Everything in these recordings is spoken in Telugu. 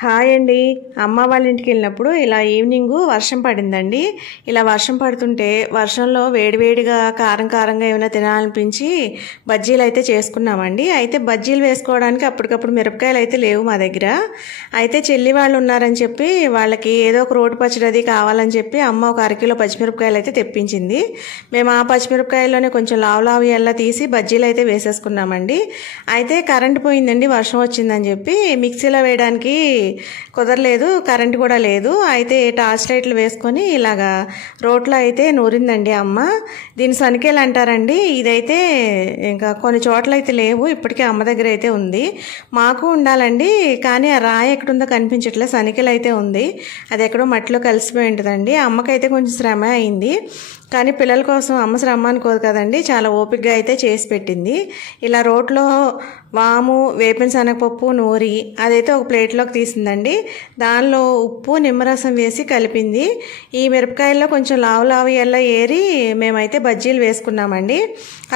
హాయ్ అండి. అమ్మ వాళ్ళ ఇంటికి వెళ్ళినప్పుడు ఇలా ఈవినింగ్ వర్షం పడిందండి. ఇలా వర్షం పడుతుంటే వర్షంలో వేడివేడిగా కారం కారంగా ఏమైనా తినాలనిపించి బజ్జీలు అయితే చేసుకున్నామండి. అయితే బజ్జీలు వేసుకోవడానికి అప్పటికప్పుడు మిరపకాయలు అయితే లేవు మా దగ్గర. అయితే చెల్లి వాళ్ళు ఉన్నారని చెప్పి వాళ్ళకి ఏదో ఒక రోటి పచ్చడి అది కావాలని చెప్పి అమ్మ ఒక అరకిలో పచ్చిమిరపకాయలు అయితే తెప్పించింది. మేము ఆ పచ్చిమిరపకాయల్లోనే కొంచెం లావు ఎలా తీసి బజ్జీలు అయితే వేసేసుకున్నామండి. అయితే కరెంట్ పోయిందండి, వర్షం వచ్చిందని చెప్పి మిక్సీలో వేయడానికి కుదరలేదు, కరెంట్ కూడా లేదు. అయితే టార్చ్ లైట్లు వేసుకొని ఇలాగా రోట్లో అయితే నూరిందండి అమ్మ. దీన్ని సనికేలు అంటారండి. ఇదైతే ఇంకా కొన్ని చోట్ల అయితే లేవు, ఇప్పటికీ అమ్మ దగ్గర అయితే ఉంది. మాకు ఉండాలండి, కానీ ఆ రాయి ఎక్కడుందో కనిపించట్లే. సనికేలు అయితే ఉంది, అది ఎక్కడో మట్టిలో కలిసిపోయి ఉంటుందండి. అమ్మకైతే కొంచెం శ్రమ అయింది, కానీ పిల్లల కోసం అమ్మ శ్రమ అనుకోదు కదండి, చాలా ఓపికగా అయితే చేసి పెట్టింది. ఇలా రోట్లో వాము, వేపిన శనగపప్పు నూరి అదైతే ఒక ప్లేట్లోకి తీసిందండి. దానిలో ఉప్పు నిమ్మరసం వేసి కలిపింది. ఈ మిరపకాయల్లో కొంచెం లావు ఎలా ఏరి మేమైతే బజ్జీలు వేసుకున్నామండి.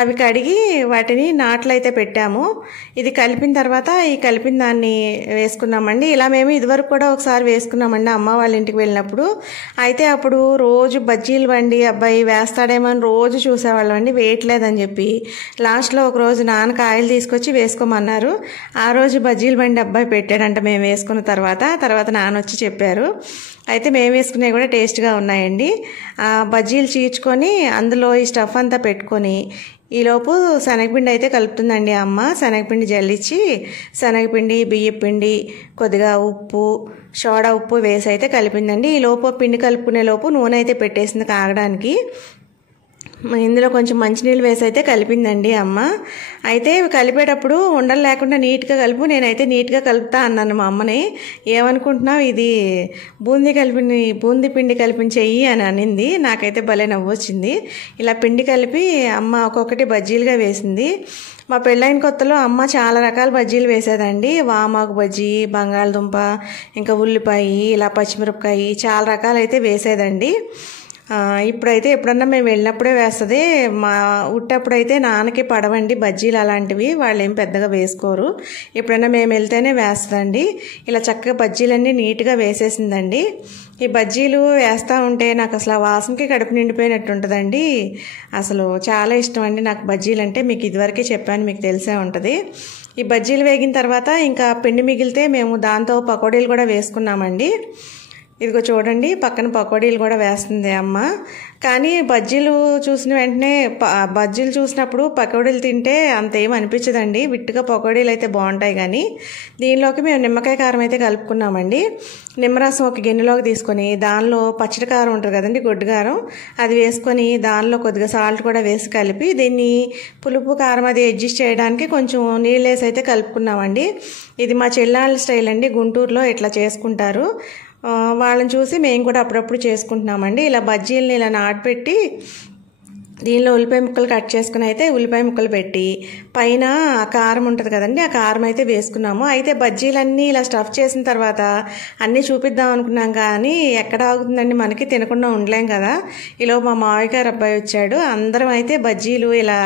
అవి కడిగి వాటిని నాట్లు అయితే పెట్టాము. ఇది కలిపిన తర్వాత ఈ కలిపిన దాన్ని వేసుకున్నామండి. ఇలా మేము ఇదివరకు కూడా ఒకసారి వేసుకున్నామండి అమ్మ వాళ్ళ ఇంటికి వెళ్ళినప్పుడు. అయితే అప్పుడు రోజు బజ్జీలు బండి అబ్బాయి వేస్తాడేమో అని రోజు చూసేవాళ్ళం అండి, వేయట్లేదని చెప్పి లాస్ట్లో ఒకరోజు నాన్న కాయలు తీసుకొచ్చి వేసుకోమన్నారు. ఆ రోజు బజ్జీలు బండి అబ్బాయి పెట్టాడంట మేము వేసుకున్న తర్వాత నాన్న వచ్చి చెప్పారు. అయితే మేము వేసుకునేవి కూడా టేస్ట్గా ఉన్నాయండి. ఆ బజ్జీలు చీల్చుకొని అందులో ఈ స్టఫ్ అంతా పెట్టుకొని ఈలోపు శనగపిండి అయితే కలుపుతుందండి అమ్మ. శనగపిండి జల్లించి శనగపిండి, బియ్యపిండి, కొద్దిగా ఉప్పు, సోడా ఉప్పు వేసి అయితే కలిపిందండి. ఈ లోపు పిండి కలుపుకునే లోపు నూనె అయితే పెట్టేసింది కాగడానికి. ఇందులో కొంచెం మంచినీళ్ళు వేసి అయితే కలిపిందండి అమ్మ. అయితే కలిపేటప్పుడు ఉండలు లేకుండా నీట్గా కలుపు, నేనైతే నీట్గా కలుపుతా అన్నాను మా అమ్మని. ఏమనుకుంటున్నావు, ఇది బూందీ పిండి కలిపిన చెయ్యి అని అనింది. నాకైతే భలే నవ్వు వచ్చింది. ఇలా పిండి కలిపి అమ్మ ఒక్కొక్కటి బజ్జీలుగా వేసింది. మా పెళ్ళైన కొత్తలో అమ్మ చాలా రకాల బజ్జీలు వేసేదండి. వామాకు బజ్జీ, బంగాళదుంప, ఇంకా ఉల్లిపాయ, ఇలా పచ్చిమిరపకాయ, చాలా రకాలు అయితే వేసేదండి. ఇప్పుడైతే ఎప్పుడన్నా మేము వెళ్ళినప్పుడే వేస్తుంది. మా ఉట్టప్పుడైతే నాన్నకి పడవండి బజ్జీలు అలాంటివి, వాళ్ళు ఏం పెద్దగా వేసుకోరు. ఎప్పుడన్నా మేము వెళ్తేనే వేస్తుందండి. ఇలా చక్కగా బజ్జీలన్నీ నీట్గా వేసేసిందండి. ఈ బజ్జీలు వేస్తూ ఉంటే నాకు అసలు ఆ వాసనకి కడుపు నిండిపోయినట్టు ఉంటుందండి. అసలు చాలా ఇష్టం అండి నాకు బజ్జీలు అంటే. మీకు ఇదివరకే చెప్పాను, మీకు తెలిసే ఉంటుంది. ఈ బజ్జీలు వేగిన తర్వాత ఇంకా పిండి మిగిలితే మేము దాంతో పకోడీలు కూడా వేసుకున్నామండి. ఇదిగో చూడండి, పక్కన పకోడీలు కూడా వేస్తుంది అమ్మ. కానీ బజ్జీలు చూసిన వెంటనే బజ్జీలు చూసినప్పుడు పకోడీలు తింటే అంత ఏం అనిపించదండి. విట్టుగా పకోడీలు అయితే బాగుంటాయి. కానీ దీనిలోకి మేము నిమ్మకాయ కారం అయితే కలుపుకున్నామండి. నిమ్మరసం ఒక గిన్నెలోకి తీసుకొని దానిలో పచ్చడి కారం ఉంటుంది కదండి, గొడ్డు కారం, అది వేసుకొని దానిలో కొద్దిగా సాల్ట్ కూడా వేసి కలిపి దీన్ని పులుపు కారం అది అడ్జస్ట్ చేయడానికి కొంచెం నీళ్ళు వేసి అయితే కలుపుకున్నామండి. ఇది మా చెల్లాళ్ళ స్టైల్ అండి, గుంటూరులో ఇట్లా చేసుకుంటారు. వాళ్ళని చూసి మేము కూడా అప్పుడప్పుడు చేసుకుంటున్నామండి. ఇలా బజ్జీలని ఇలా నాటుపెట్టి దీనిలో ఉల్లిపాయ ముక్కలు కట్ చేసుకుని అయితే ఉల్లిపాయ ముక్కలు పెట్టి పైన కారం ఉంటుంది కదండి, ఆ కారం అయితే వేసుకున్నాము. అయితే బజ్జీలన్నీ ఇలా స్టఫ్ చేసిన తర్వాత అన్నీ చూపిద్దాం అనుకున్నాం, కానీ ఎక్కడ ఆగుతుందండి, మనకి తినకుండా ఉండలేం కదా. ఇలా మా మావయ్య గారు అబ్బాయి వచ్చాడు. అందరం అయితే బజ్జీలు ఇలా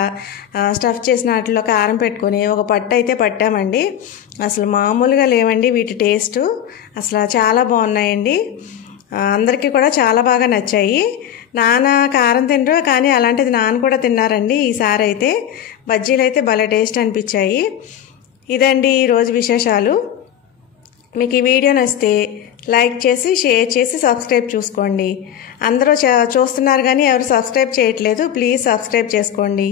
స్టఫ్ చేసిన వాటిలో కారం పెట్టుకొని ఒక పట్టు అయితే పట్టామండి. అసలు మామూలుగా లేవండి వీటి టేస్ట్, అసలు చాలా బాగున్నాయండి. అందరికీ కూడా చాలా బాగా నచ్చాయి. నాన్న కారం తినరు, కానీ అలాంటిది నాన్న కూడా తిన్నారండి ఈసారి అయితే. బజ్జీలు అయితే భలే టేస్ట్ అనిపించాయి. ఇదండి ఈరోజు విశేషాలు. మీకు ఈ వీడియో నచ్చితే లైక్ చేసి, షేర్ చేసి, సబ్స్క్రైబ్ చూసుకోండి. అందరూ చూస్తున్నారు కానీ ఎవరు సబ్స్క్రైబ్ చేయట్లేదు, ప్లీజ్ సబ్స్క్రైబ్ చేసుకోండి.